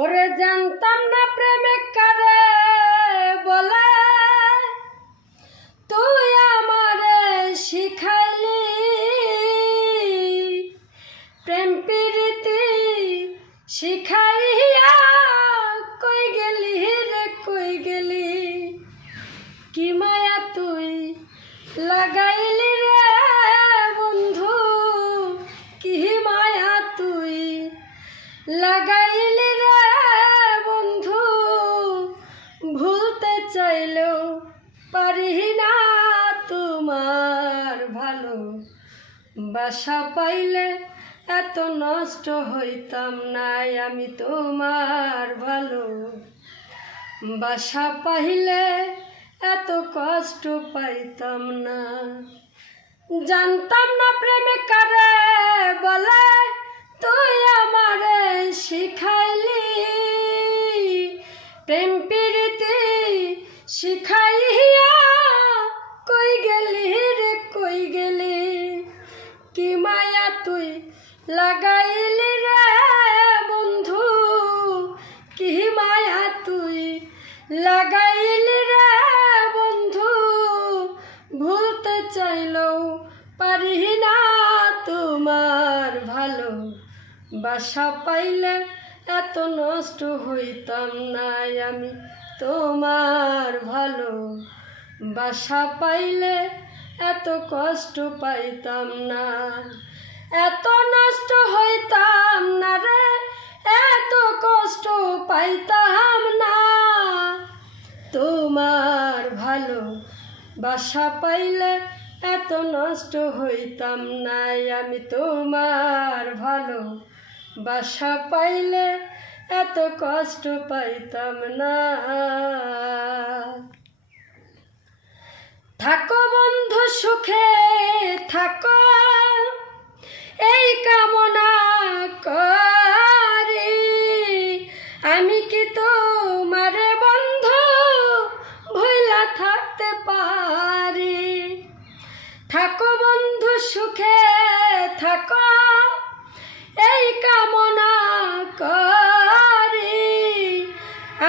ওরে জানতাম না প্রেমে কারে বলে, তুই আমারে শিখাইলি প্রেম প্রীতি শিখাইয়া। কই গেলি রে কই গেলি, কি মায়া তুই লাগাইলি রে বন্ধু, কি মায়া তুই লাগাইলি রে বন্ধু। ভুলতে চাইলেও পারি না তোমার ভালো বাসা পাইলে এত নষ্ট হইতাম না আমি তোমার ভালো বাসা পাইলে এত কষ্ট পাইতাম না। জানতাম না প্রেমে কারে বলে, তুই আমারে শিখাইলি প্রেম প্রীতি শিখাইয়া। কই গেলি রে কই গেলি, কি মায়া তুই লাগাইলি রে বন্ধু, কি মায়া তুই লাগাইলি রে বন্ধু। ভুলতে চাইলেও পারি না তোমার ভালো বাসা পাইলে এত নষ্ট হইতাম না আমি তোমার ভালো বাসা পাইলে এত কষ্ট পাইতাম না। এত নষ্ট হইতাম না রে, এত কষ্ট পাইতাম না তোমার ভালো বাসা পাইলে এত নষ্ট হইতাম না আমি তোমার ভালো বাসা পাইলে এত কষ্ট পাইতাম না। থাকো বন্ধু সুখে থাকো, এই কামনা করি। আমি কি তোমারে বন্ধু ভুইলা থাকতে পারি। থাকো বন্ধু সুখে থাকো, এই কামনা করি।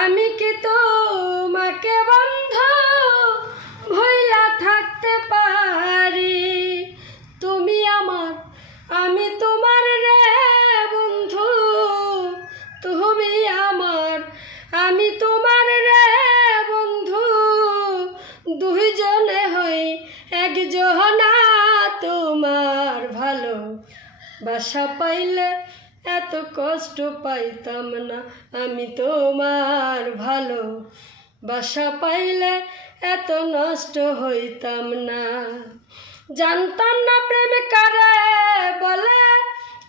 আমি কি তোমাকে বন্ধু ভুইলা থাকতে পারি। তুমি আমার আমি তোমার রে বন্ধু, তুমি আমার আমি তোমার রে বন্ধু। দুইজনে হই একজনা তোমার ভালো বাসা পাইলে এত কষ্ট পাইতাম না আমি তোমার ভালো বাসা পাইলে এত নষ্ট হইতাম না। জানতাম না প্রেম কারে বলে,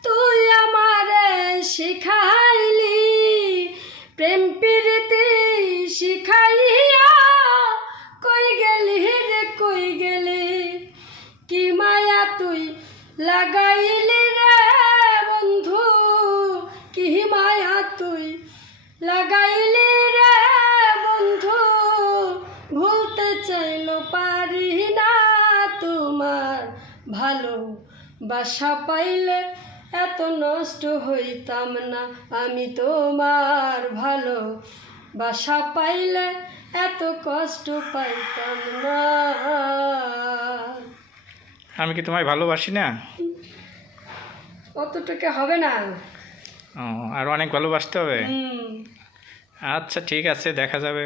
তুই আমারে শিখাইলি প্রেম প্রীতি শিখাইয়া। কই গেলি রে কই গেলি, কি মায়া তুই লাগাইলি রে বন্ধু, কি মায়া তুই লাগাইলি রে বন্ধু। ভুলতে চাইলেও পারি না তোমার ভালো বাসা পাইলে এত নষ্ট হইতাম না আমি তোমার ভালো বাসা পাইলে এত কষ্ট পাইতাম না। আমি কি তোমায় ভালোবাসি না? অতটুকু হবে না, আর অনেক ভালোবাসতে হবে। আচ্ছা ঠিক আছে, দেখা যাবে।